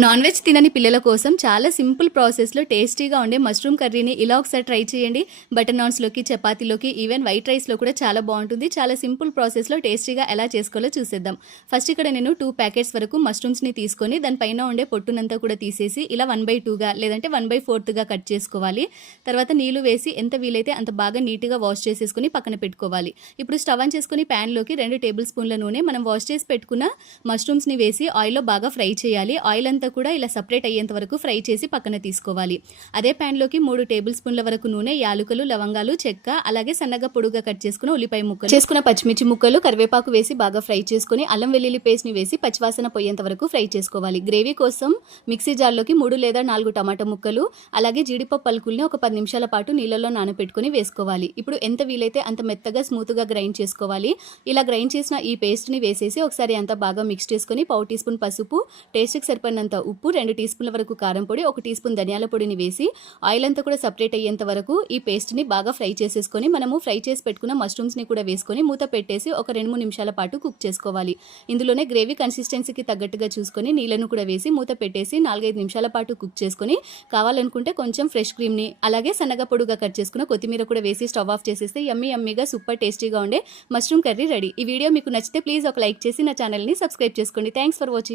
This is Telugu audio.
నాన్ వెజ్ తినని పిల్లల కోసం చాలా సింపుల్ ప్రాసెస్లో టేస్టీగా ఉండే మష్రూమ్ కర్రీని ఇలా ఒకసారి ట్రై చేయండి. బటర్ నాన్స్లోకి చపాతీలోకి ఈవెన్ వైట్ రైస్లో కూడా చాలా బాగుంటుంది. చాలా సింపుల్ ప్రాసెస్లో టేస్టీగా ఎలా చేసుకోవాలో చూసేద్దాం. ఫస్ట్ ఇక్కడ నేను టూ ప్యాకెట్స్ వరకు మష్రూమ్స్ని తీసుకొని దానిపైన ఉండే పొట్టునంతా కూడా తీసేసి ఇలా వన్ బై టూగా లేదంటే వన్ బై ఫోర్త్గా కట్ చేసుకోవాలి. తర్వాత నీళ్ళు వేసి ఎంత వీలైతే అంత బాగా నీట్గా వాష్ చేసేసుకుని పక్కన పెట్టుకోవాలి. ఇప్పుడు స్టవ్ ఆన్ చేసుకుని ప్యాన్లోకి రెండు టేబుల్ స్పూన్ల నూనె మనం వాష్ చేసి పెట్టుకున్న మష్రూమ్స్ని వేసి ఆయిల్లో బాగా ఫ్రై చేయాలి. ఆయిల్ అంతా కూడా ఇలా సపరేట్ అయ్యేంత వరకు ఫ్రై చేసి పక్కన తీసుకోవాలి. అదే ప్యాన్లోకి మూడు టేబుల్ స్పూన్ల వరకు నూనె యాలుకలు లవంగాలు చెక్క అలాగే సన్నగా పొడుగా కట్ చేసుకున్న ఉల్లిపాయ ముక్కలు. చేసుకున్న పచ్చిమిర్చి ముక్కలు కరివేపాకు వేసి బాగా ఫ్రై చేసుకుని అల్లం వెల్లుల్లి పేస్ట్ని వేసి పచ్చివాసన పోయేంత వరకు ఫ్రై చేసుకోవాలి. గ్రేవీ కోసం మిక్సీ జార్లోకి మూడు లేదా నాలుగు టమాటా ముక్కలు అలాగే జీడిపప్పు పలుకుల్ని ఒక పది నిమిషాల పాటు నీళ్ళలో నానబెట్టుకుని వేసుకోవాలి. ఇప్పుడు ఎంత వీలైతే అంత మెత్తగా స్మూత్గా గ్రైండ్ చేసుకోవాలి. ఇలా గ్రైండ్ చేసిన ఈ పేస్ట్ని వేసేసి ఒకసారి అంతా బాగా మిక్స్ చేసుకుని పావు టీ స్పూన్ పసుపు టేస్ట్కి సరిపడినంత ఉప్పు రెండు టీ స్పూన్ల వరకు కారం పొడి ఒక టీ స్పూన్ ధనియాల పొడిని వేసి ఆయిల్ అంతా కూడా సపరేట్ అయ్యేంత వరకు ఈ పేస్ట్ని బాగా ఫ్రై చేసేసుకొని మనము ఫ్రై చేసి పెట్టుకున్న మష్రూమ్స్ని కూడా వేసుకొని మూత పెట్టేసి ఒక రెండు మూడు నిమిషాల పాటు కుక్ చేసుకోవాలి. ఇందులోనే గ్రేవీ కన్సిస్టెన్సీకి తగ్గట్టుగా చూసుకొని నీళ్ళను కూడా వేసి మూత పెట్టేసి నాలుగైదు నిమిషాల పాటు కుక్ చేసుకొని కావాలనుకుంటే కొంచెం ఫ్రెష్ క్రీమ్ని అలాగే సన్నగా పొడుగా కట్ చేసుకున్న కొత్తిమీర కూడా వేసి స్టవ్ ఆఫ్ చేసేస్తే యమ్మీ యమ్మీగా సూపర్ టేస్టీగా ఉండే మష్రూమ్ కర్రీ రెడీ. ఈ వీడియో మీకు నచ్చితే ప్లీజ్ ఒక లైక్ చేసి నా ఛానల్ని సబ్స్క్రైబ్ చేసుకోండి. Thanks for watching.